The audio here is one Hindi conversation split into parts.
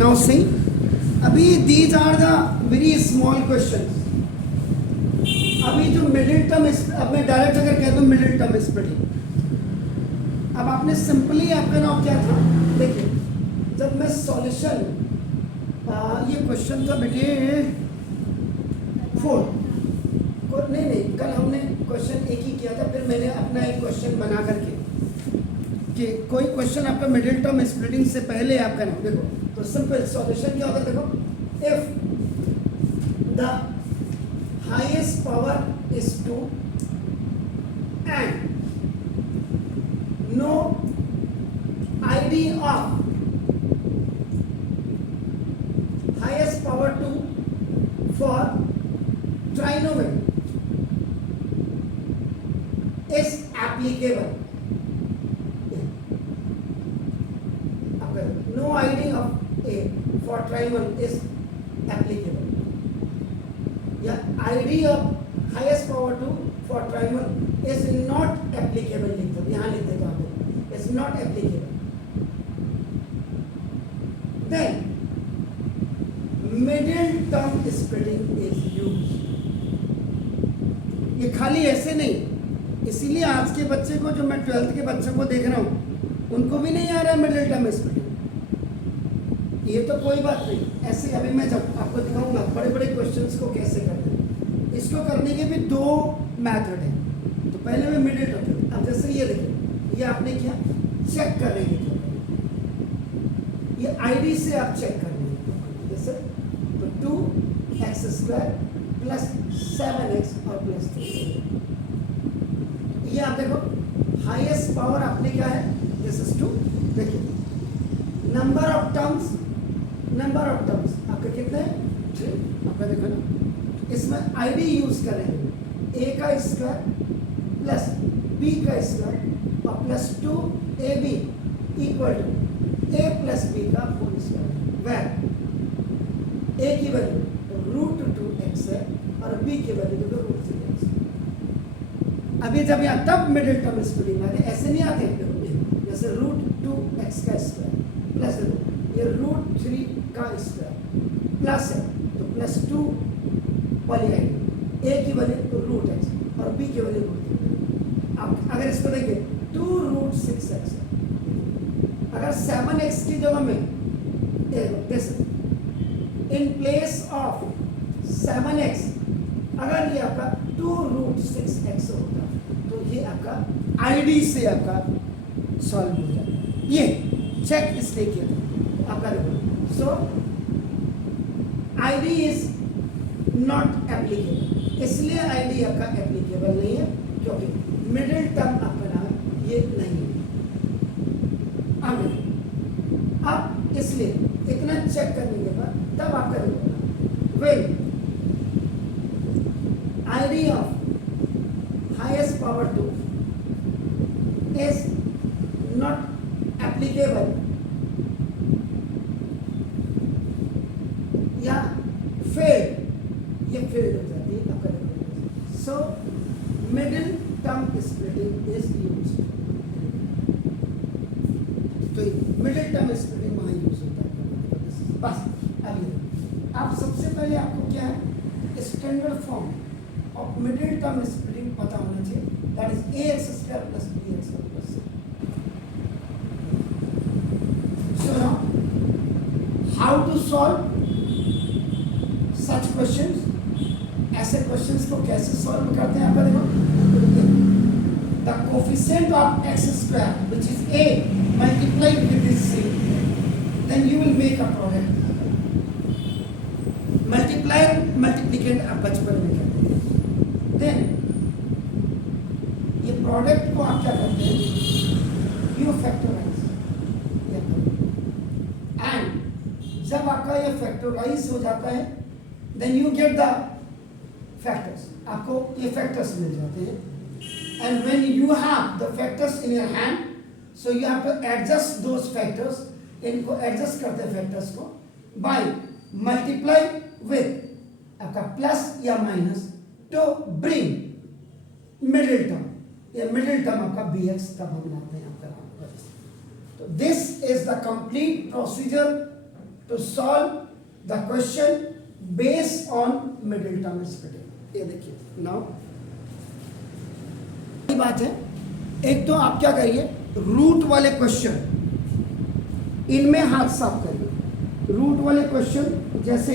नाउ सी, अभी these are the very small question. अभी जो मिडिल टर्म, अब मैं डायरेक्ट अगर कह दूं मिडिल टर्म स्प्लिटिंग, अब आपने सिंपली, आपका नाम क्या था, देखिए जब मैं सॉल्यूशन, ये क्वेश्चन था बेटे 4, नहीं कल हमने क्वेश्चन एक ही किया था, फिर मैंने अपना एक क्वेश्चन बना करके कि कोई क्वेश्चन आपका मिडिल टर्म स्प्लिटिंग से पहले आपका नाम देखो, तो सिंपल सॉल्यूशन क्या होता है, देखो if the highest power is 2 and no ID of highest power 2 for trinomial is applicable. No ID of A for trinomial is applicable. Yeah, ID of highest power 2 for trinomial is not applicable. लिख दो, यहाँ लिख देता हूँ, is not applicable. Then middle term splitting is used. ये खाली ऐसे नहीं, इसीलिए आज के बच्चे को, जो मैं 12th के बच्चों को देख रहा हूँ, उनको भी नहीं आ रहा है मिडिल टर्म स्प्लिटिंग. ये तो कोई बात नहीं, ऐसे अभी मैं जब आपको दिखाऊंगा बड़े बड़े क्वेश्चंस को कैसे करते हैं. इसको करने के भी 2 मेथड हैं. तो पहले मैं मिडिल टर्म, अब जैसे ये देखो, ये आपने क्या चेक करने के लिए, ये आईडी से आप चेक कर लेंगे. जैसे 2x² प्लस 7x और प्लस 3. ये आप देखो हाईएस्ट पावर आपने क्या है, दिस इज 2. देखिए नंबर ऑफ टर्म्स आपके कितने हैं, 3. आपका देखो ना, इसमें आईडी यूज करेंगे a का स्क्वायर प्लस b का स्क्वायर और plus 2ab equal to a plus b का होल स्क्वायर, वेयर a की वैल्यू √2x है और b की वैल्यू देखो √3x. अभी जब यहाँ तब मिडिल टर्म स्प्लिटिंग आते, ऐसे नहीं आते हैं, जैसे √2x का स्क्वायर प्लस ये √3 का स्क्वायर प्लस है तो प्लस 2 वाली आएगी, a की वैल्यू √x और b की वैल्यू √3. अब अगर इसको देखें 2√6x है, अगर 7x की जगह में इन प्लेस ऑफ 7x अगर ये आपका 2√6x होता तो ये आपका आईडी से आपका सॉल्व हो जाता. ये चेक इसलिए किया था आपका, देखो सो आईडी इज नॉट एप्लीकेबल, इसलिए आईडी आपका एप्लीकेबल नहीं है क्योंकि मिडिल टर्म आपका नाम ये नहीं है. अब इसलिए इतना चेक करने के बाद तब आपका देखो when ID of highest power 2 is not applicable या फेल, ये फेल हो जाती है आपका देखो. So middle term splitting is used. तो मिडिल टर्म स्प्लिटिंग वहाँ यूज होता है. बस अब सबसे पहले आपको क्या है, standard form of middle term splitting पता होना चाहिए, that is ax² plus bx plus c. So now how to solve such questions. ऐसे क्वेश्चंस को कैसे सॉल्व करते हैं आपका देखो, the coefficient of x² which is a multiplied with this c, then you will make a product. Multiplicand आप बचपन में करते हैं. देन ये प्रोडक्ट को आप क्या करते हैं, यू फैक्टराइज. एंड जब आपका ये फैक्टराइज हो जाता है then you get the factors, आपको ये फैक्टर्स मिल जाते हैं. And when you have the factors in your hand, so you have to adjust those factors. इनको एडजस्ट करते हैं फैक्टर्स को बाय मल्टीप्लाई विथ आपका प्लस या minus to bring middle term. ये मिडिल टर्म आपका bx तब हम लाते हैं आपका. तो this is the complete procedure to solve the question based on middle term splitting। ये देखिए नाउ बात है, एक तो आप क्या करिए, रूट वाले क्वेश्चन इनमें हाथ साफ करिए। रूट वाले क्वेश्चन जैसे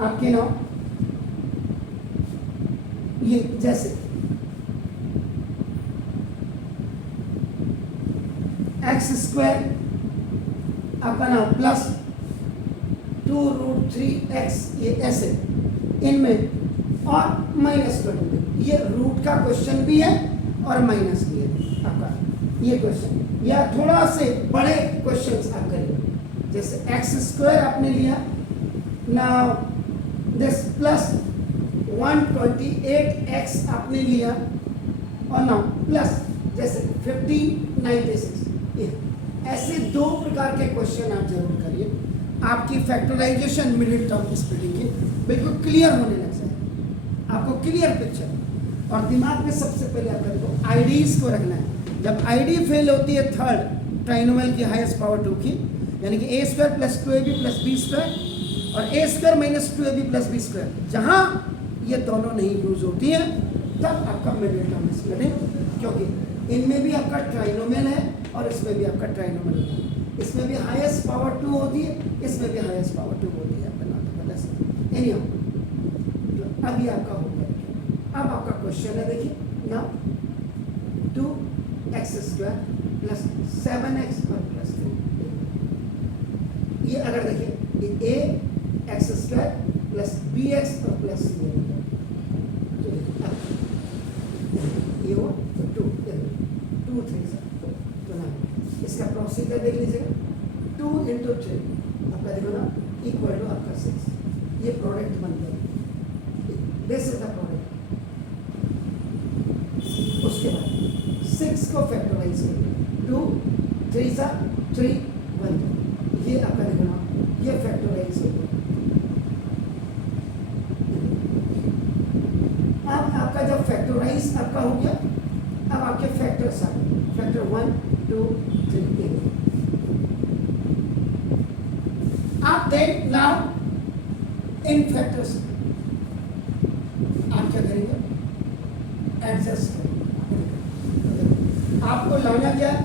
आपके ना ये जैसे एक्स स्क्वायर आपका ना प्लस 2√3x, ये ऐसे इनमें, और -20, ये रूट का क्वेश्चन भी है और माइनस भी है आपका ये क्वेश्चन। या थोड़ा से बड़े क्वेश्चंस आप करिए, जैसे x² आपने लिया ना, दिस प्लस 128x आपने लिया, और ना प्लस जैसे 1596, ये ऐसे दो प्रकार के क्वेश्चन आप जरूर करिए। आपकी फैक्टराइजेशन मिडिल टर्म स्प्लिटिंग की बिल्कुल क्लियर होने लग जाए, आपको क्लियर पिक्चर। और दिमाग में सबसे पहले आपका देखो आईडीज को रखना है। जब आईडी फेल होती है थर्ड ट्राइनोमियल की हाईएस्ट पावर 2 की, यानी कि a² + 2ab + b² और a² - 2ab + b², जहां ये दोनों नहीं यूज होती हैं तब आपका मिडिल टर्म स्प्लिटिंग, क्योंकि इनमें भी आपका ट्राइनोमियल है और इसमें भी आपका ट्राइनोमियल होता है। इसमें भी हाईएस्ट पावर 2 होती है, इसमें भी हाईएस्ट पावर 2 होती है। एनीहाउ अभी आपका हो गया। अब आपका क्वेश्चन है, देखिए नाउ 2x² + 7x और +3, ये अगर देखिए ये a(x² + bx और +c) ये वो 2 3 इसका प्रोसीजर देख लीजिएगा। 2 × 3 आपका देखो ना इक्वल टू आपका 6, ये प्रोडक्ट बन गया, दिस इज द प्रोडक्ट। उसके बाद 6 को फैक्टराइज करिए, 2 3 3 1, ये आपका देखो ना ये फैक्टराइज हो गया। अब आपका जब फैक्टराइज आपका हो गया, अब आपके फैक्टर्स आ गए, फैक्टर 1 2 3 आप देन नाउ इन फैक्टर्स आप क्या करेंगे, एडजस्ट करेंगे। आपको लाना क्या है,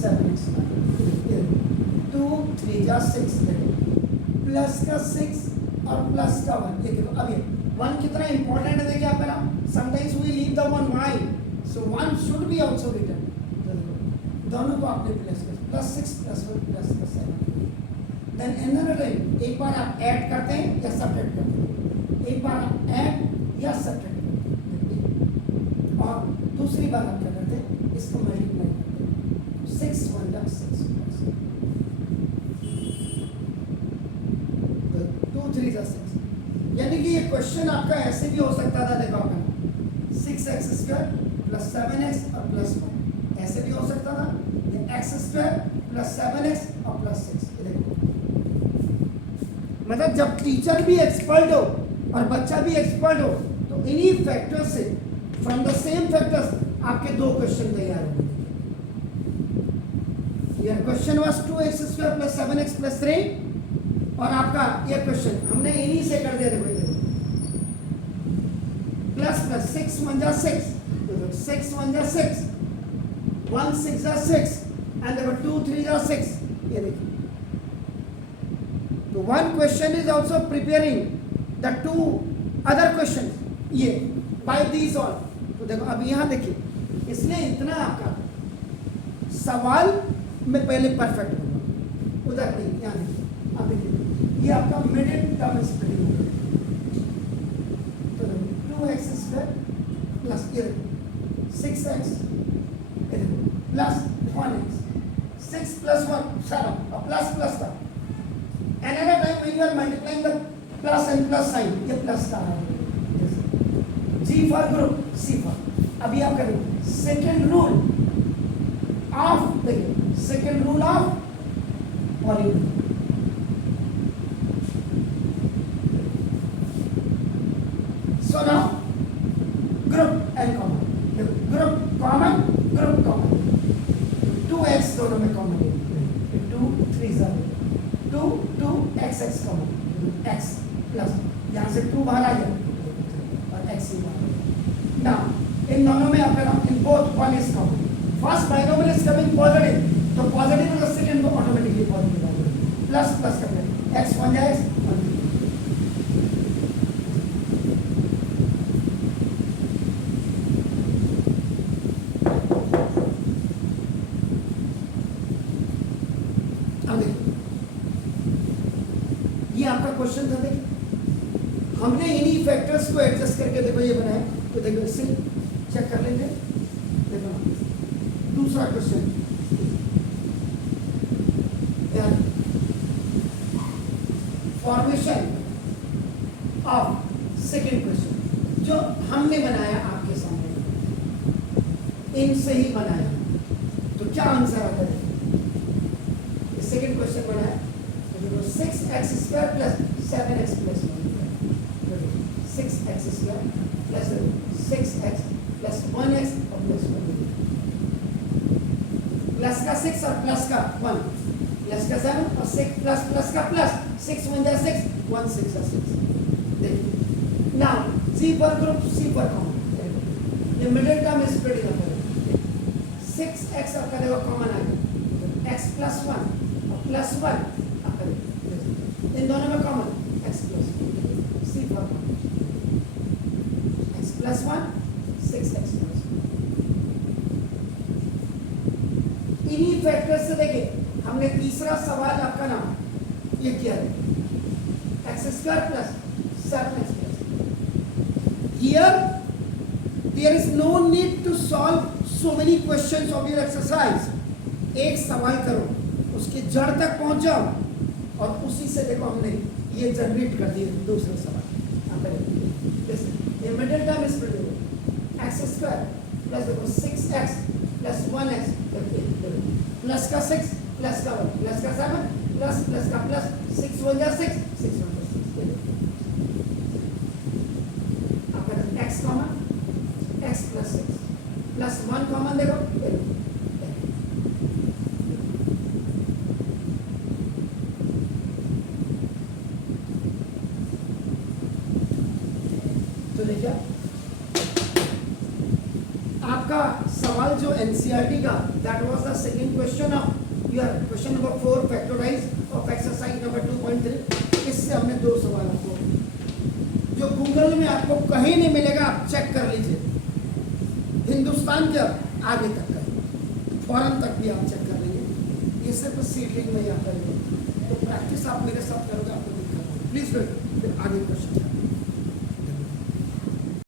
7x 2 3 जा 6 प्लस का 6 और प्लस का 1। देखिए अब ये 1 कितना इंपॉर्टेंट है, देखिए आपका नाम sometimes we leave the 1 why, so 1 should be also written। दोनों को आपने प्लस कर, +6 + 1 + 7। देन अनदर टाइम एक बार आप ऐड करते हैं या सब्ट्रैक्ट करते हैं, एक बार आप ऐड या सब्ट्रैक्ट करते हैं, और दूसरी बार आप क्या करते हैं, इसको मल्टीप्लाई करते हैं। 6 1 जा 6 2 3 जा 6, यानी कि ये क्वेश्चन आपका ऐसे भी हो सकता था, देखो आपका 6x² + 7x और +1, ऐसे भी हो सकता था, ये x² + 7x और +6। देखो मतलब जब टीचर भी एक्सपर्ट हो और बच्चा भी एक्सपर्ट हो तो इन्हीं फैक्टर से, फ्रॉम द सेम फैक्टर्स आपके दो क्वेश्चन तैयार होंगे। ये क्वेश्चन वाज 2x² + 7x + 3, और आपका ये क्वेश्चन हमने इन्हीं से कर दिया। देखो प्लस 6 1 जा 6, 6 1 जा 6, 1 6 जा 6, and there were 2 3 जा 6। ये देखिए, तो one question is also preparing the two other questions, ये by these all। तो देखो अब यहाँ देखिए, इसलिए इतना आपका सवाल में पहले परफेक्ट होगा, उधर नहीं, यहाँ देखिए। अब देखिए ये आपका मिडिल टर्म स्प्लिटिंग होगा, तो 2x² + 6x + 1x, 6 + 1 7 और प्लस था। Another time when you are multiplying the plus and plus sign, ये प्लस का है। G for group, C for, अभी आप करेंगे सेकेंड रूल ऑफ, देखिए second rule of polynomial. So now group and common, group common, 2x दोनों में कॉमन है, x प्लस यहाँ से 2 बाहर आ गया और x ही बाहर। नाउ इन दोनों में आपका नाम in both one is common, first binomial is coming positive, तो पॉजिटिव प्लस सेकंड को ऑटोमेटिकली पॉजिटिव आ जाएगा, प्लस प्लस कर लेंगे x 1 जाए ये आपका क्वेश्चन था। देखिए हमने इन्हीं फैक्टर्स को एडजस्ट करके देखो ये बनाया, तो देखो इससे चेक कर लेंगे। देखो दूसरा question formation of second question जो हमने बनाया आपके सामने, इनसे ही बनाया, तो क्या आंसर आता है? सेकंड क्वेश्चन बनाया 6x square plus 7x plus 6x square plus 6x plus 1x और प्लस 1 प्लस का 6 और प्लस का 1 प्लस का 7 और 6 प्लस प्लस का प्लस 6 1 जा 6 1 6 जा 6। देखिए नाउ g पर ग्रुप c पर कॉमन, ये middle term is pretty number 6x आपका देखो कॉमन आ गया x प्लस 1 और प्लस 1 इन दोनों में कॉमन x प्लस c पर x प्लस 1 6x प्लस, इन्हीं फैक्टर्स से देखिए हमने तीसरा सवाल आपका नाम ये किया है x square plus 7x plus. Here there is no need to solve so many questions of your exercise. एक सवाल करो, उसकी जड़ तक पहुंच जाओ और उसी से देखो हमने ये जनरेट कर दिए दूसरा सवाल। ये middle term is pretty x square plus देखो 6x प्लस 1x प्लस का 6 प्लस का 1 प्लस का 7 प्लस प्लस का प्लस 6 1 जा 6 6 1 जा 6 आपका x common x plus 6 plus 1 common देखो देखिए आपका सवाल जो एनसीईआरटी का that was the second question of your question number 4 factorise of exercise number 2.3। इससे हमने दो सवाल आपको जो गूगल में आपको कहीं नहीं मिलेगा, आप चेक कर लीजिए, हिंदुस्तान के आगे तक का फॉरेन तक भी आप चेक कर लीजिए, ये सिर्फ सीटिंग में यहाँ करेंगे, तो प्रैक्टिस आप मेरे साथ करोगे आपको दिक्कत होगी। प्लीज फिर आगे क्वेश्चन